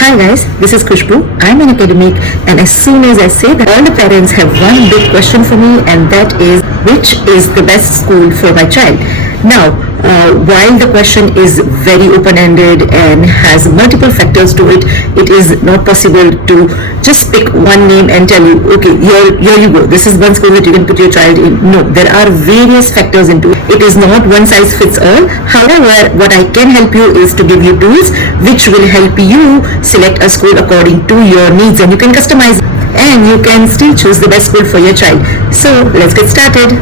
Hi guys, this is Khushbu. I'm an academic, and as soon as I say that, all the parents have one big question for me, and that is, which is the best school for my child? Now, while the question is very open-ended and has multiple factors to it, it is not possible to just pick one name and tell you, okay, here you go, this is one school that you can put your child in. No, there are various factors into it. It is not one size fits all. However, what I can help you is to give you tools which will help you select a school according to your needs, and you can customize and you can still choose the best school for your child. So let's get started.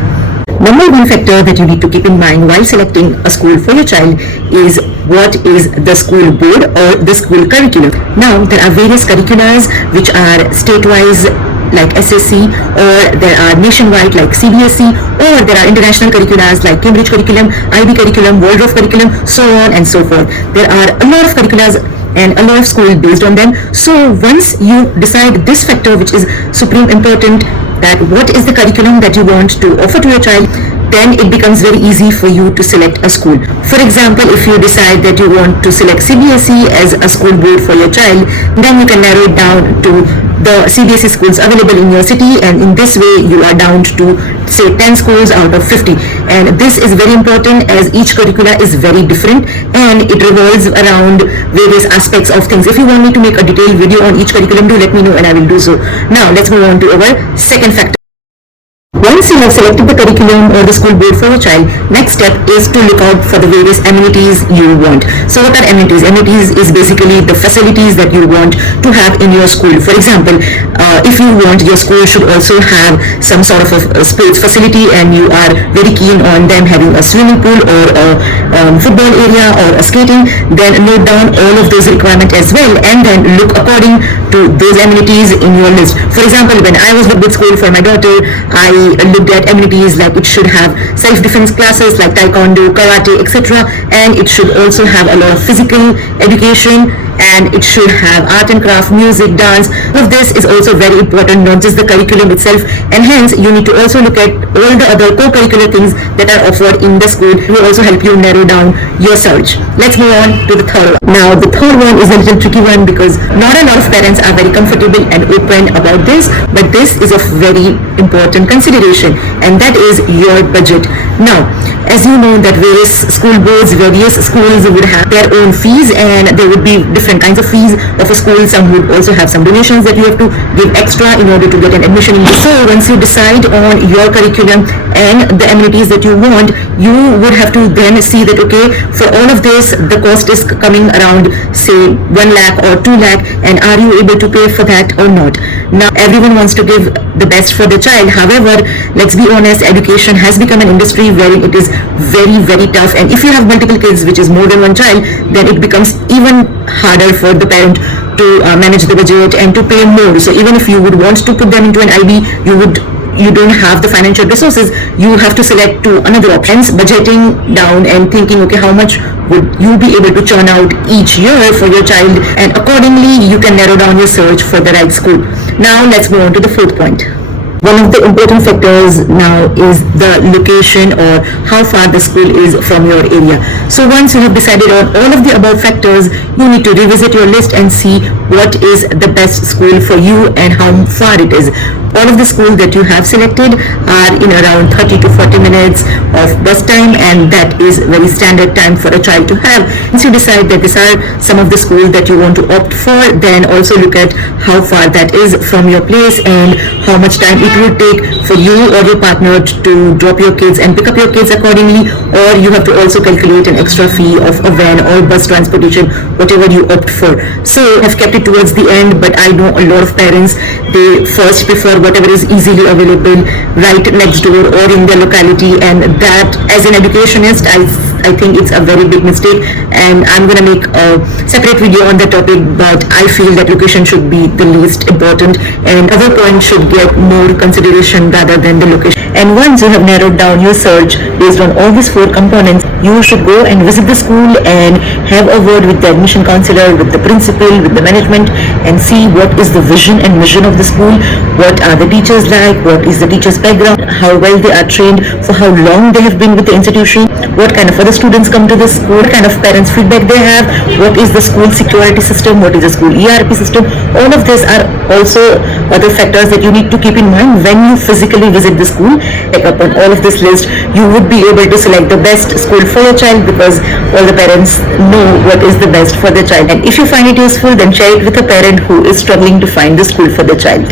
Number one factor that you need to keep in mind while selecting a school for your child is what is the school board or the school curriculum. Now, there are various curriculums which are state-wise like SSC, or there are nationwide like CBSE, or there are international curriculums like Cambridge curriculum, IB curriculum, Waldorf curriculum, so on and so forth. There are a lot of curriculums and a lot of schools based on them. So once you decide this factor, which is supreme important, that what is the curriculum that you want to offer to your child, then it becomes very easy for you to select a school. For example, if you decide that you want to select CBSE as a school board for your child, then you can narrow it down to the CBSE schools available in your city, and in this way you are down to say 10 schools out of 50. And this is very important as each curricula is very different and it revolves around various aspects of things. If you want me to make a detailed video on each curriculum, do let me know and I will do so. Now let's move on to our second factor. Once you have selected the curriculum or the school board for your child, next step is to look out for the various amenities you want. So what are amenities? Amenities is basically the facilities that you want to have in your school. For example, if you want your school should also have some sort of a sports facility and you are very keen on them having a swimming pool or a football area or a skating, then note down all of those requirements as well and then look according to those amenities in your list. For example, when I was with school for my daughter, I looked at amenities like it should have self-defense classes like taekwondo, karate, etc. And it should also have a lot of physical education, and it should have art and craft, music, dance. All of this is also very important, not just the curriculum itself, and hence you need to also look at all the other co-curricular things that are offered in the school. It will also help you narrow down your search. Let's move on to the third one. Now the third one is a little tricky one because not a lot of parents are very comfortable and open about this, but this is of very important consideration, and that is your budget. Now, as you know that various school boards, various schools would have their own fees, and there would be different kinds of fees of a school. Some would also have some donations that you have to give extra in order to get an admission in. So once you decide on your curriculum and the amenities that you want, you would have to then see that, okay, for all of this the cost is coming around say 1 lakh or 2 lakh, and are you able to pay for that or not? Now everyone wants to give the best for the child. However, let's be honest, education has become an industry wherein it is very tough, and if you have multiple kids, which is more than one child, then it becomes even harder for the parent to manage the budget and to pay more. So even if you would want to put them into an IB, you don't have the financial resources, you have to select to another option. Budgeting down and thinking, okay, how much would you be able to churn out each year for your child, and accordingly you can narrow down your search for the right school. Now let's move on to the fourth point. One of the important factors now is the location, or how far the school is from your area. So once you have decided on all of the above factors, you need to revisit your list and see what is the best school for you and how far it is. All of the schools that you have selected are in around 30 to 40 minutes of bus time, and that is very standard time for a child to have. Once you decide that these are some of the schools that you want to opt for, then also look at how far that is from your place and how much time it would take for you or your partner to drop your kids and pick up your kids accordingly, or you have to also calculate an extra fee of a van or bus transportation, whatever you opt for. So I've kept it towards the end, but I know a lot of parents, they first prefer whatever is easily available right next door or in their locality, and that, as an educationist, I think it's a very big mistake, and I'm gonna make a separate video on that topic, but I feel that location should be the least important and other points should get more consideration rather than the location. And once you have narrowed down your search based on all these 4 components, you should go and visit the school and have a word with the admission counselor, with the principal, with the management, and see what is the vision and mission of the school, what are the teachers like, what is the teachers' background, how well they are trained, for how long they have been with the institution, what kind of other the students come to the school, what kind of parents feedback they have, what is the school security system, what is the school ERP system. All of these are also other factors that you need to keep in mind when you physically visit the school. Like upon all of this list, you would be able to select the best school for your child, because all the parents know what is the best for their child. And if you find it useful, then share it with a parent who is struggling to find the school for their child.